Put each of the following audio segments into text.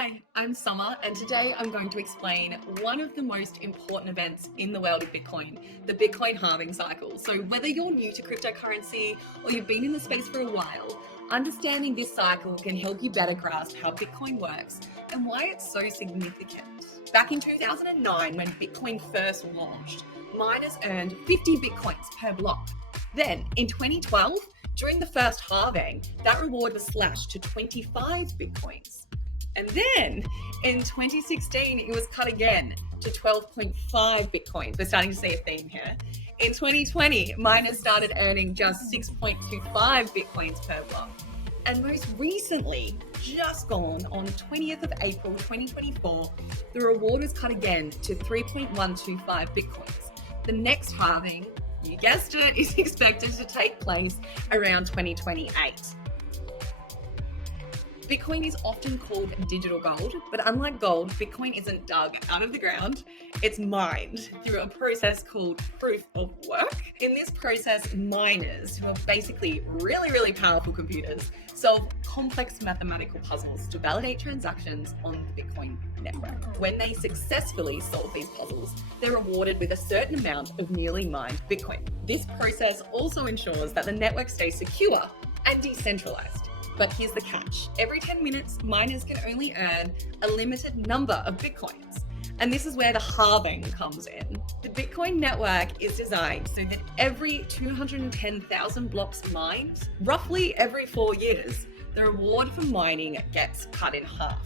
Hi, I'm Summer, and today I'm going to explain one of the most important events in the world of Bitcoin, the Bitcoin halving cycle. So whether you're new to cryptocurrency or you've been in the space for a while, understanding this cycle can help you better grasp how Bitcoin works and why it's so significant. Back in 2009, when Bitcoin first launched, miners earned 50 Bitcoins per block. Then, in 2012, during the first halving, that reward was slashed to 25 Bitcoins. And then in 2016, it was cut again to 12.5 Bitcoins. We're starting to see a theme here. In 2020, miners started earning just 6.25 Bitcoins per block. And most recently, just gone on 20th of April 2024, the reward was cut again to 3.125 Bitcoins. The next halving, you guessed it, is expected to take place around 2028. Bitcoin is often called digital gold, but unlike gold, Bitcoin isn't dug out of the ground, it's mined through a process called proof of work. In this process, miners, who are basically really powerful computers, solve complex mathematical puzzles to validate transactions on the Bitcoin network. When they successfully solve these puzzles, they're rewarded with a certain amount of newly mined Bitcoin. This process also ensures that the network stays secure and decentralized. But here's the catch. Every 10 minutes, miners can only earn a limited number of Bitcoins. And this is where the halving comes in. The Bitcoin network is designed so that every 210,000 blocks mined, roughly every 4 years, the reward for mining gets cut in half.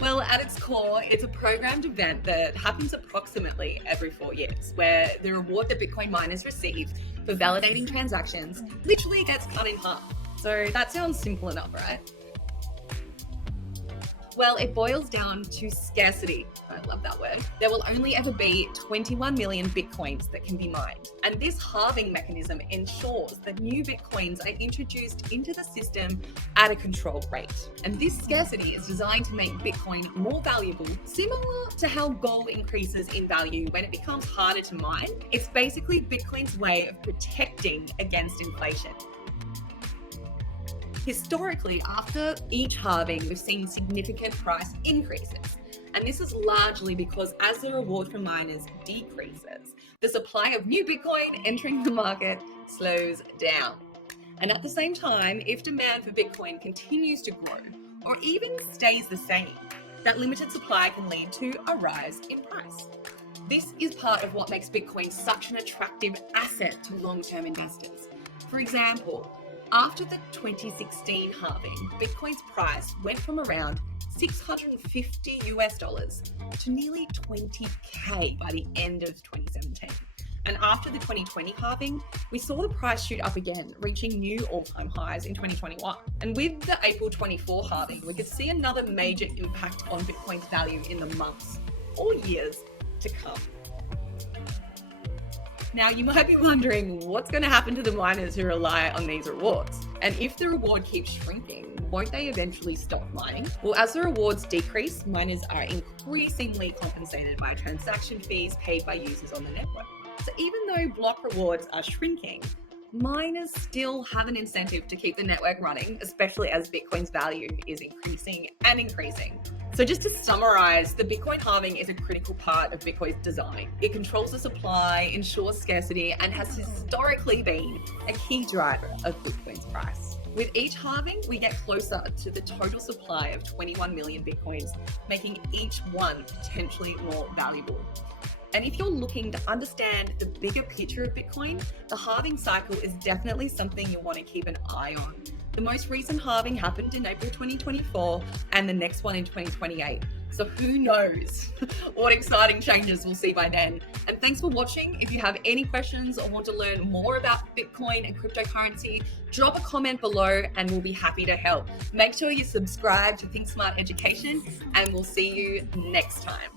Well, at its core, it's a programmed event that happens approximately every 4 years, where the reward that Bitcoin miners receive for validating transactions literally gets cut in half. So that sounds simple enough, right? Well, it boils down to scarcity. I love that word. There will only ever be 21 million Bitcoins that can be mined. And this halving mechanism ensures that new Bitcoins are introduced into the system at a controlled rate. And this scarcity is designed to make Bitcoin more valuable, similar to how gold increases in value when it becomes harder to mine. It's basically Bitcoin's way of protecting against inflation. Historically, after each halving, we've seen significant price increases. And this is largely because as the reward for miners decreases, the supply of new Bitcoin entering the market slows down. And at the same time, if demand for Bitcoin continues to grow or even stays the same, that limited supply can lead to a rise in price. This is part of what makes Bitcoin such an attractive asset to long-term investors. For example, after the 2016 halving, Bitcoin's price went from around $650 to nearly 20K by the end of 2017. And after the 2020 halving, we saw the price shoot up again, reaching new all-time highs in 2021. And with the April 24 halving, we could see another major impact on Bitcoin's value in the months or years to come. Now, you might be wondering what's going to happen to the miners who rely on these rewards. And if the reward keeps shrinking, won't they eventually stop mining? Well, as the rewards decrease, miners are increasingly compensated by transaction fees paid by users on the network. So even though block rewards are shrinking, miners still have an incentive to keep the network running, especially as Bitcoin's value is increasing and increasing. So just to summarize, the Bitcoin halving is a critical part of Bitcoin's design. It controls the supply, ensures scarcity, and has historically been a key driver of Bitcoin's price. With each halving, we get closer to the total supply of 21 million Bitcoins, making each one potentially more valuable. And if you're looking to understand the bigger picture of Bitcoin, the halving cycle is definitely something you want to keep an eye on. The most recent halving happened in April 2024 and the next one in 2028. So who knows what exciting changes we'll see by then. And thanks for watching. If you have any questions or want to learn more about Bitcoin and cryptocurrency, drop a comment below and we'll be happy to help. Make sure you subscribe to Think Smart Education and we'll see you next time.